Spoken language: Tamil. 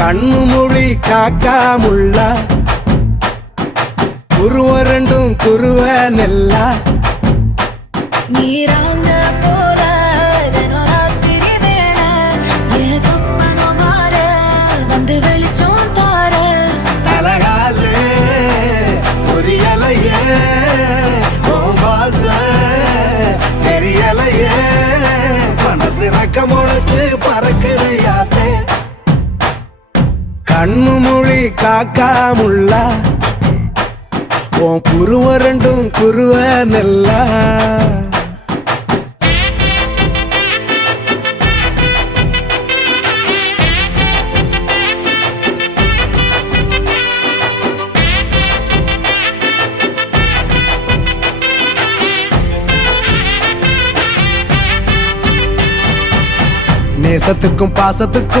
கண்ணு மொழி காக்காமுள்ள குருவ ரெண்டும் குருவ நெல்லா நீராங்க போல தினராத்திரி வேண என் சொப்பனம் மாற வந்து வெளிச்சம் தார தலகாலே பொரியலையே ஓம்பாச தெரியலையே மனசு ரக்க முளைச்சு பறக்குறையாத்தே கண்ணு மொழி காக்காமுள்ள உன் குருவ ரெண்டும் குருவ நெல்லா நேசத்துக்கும் பாசத்துக்கும்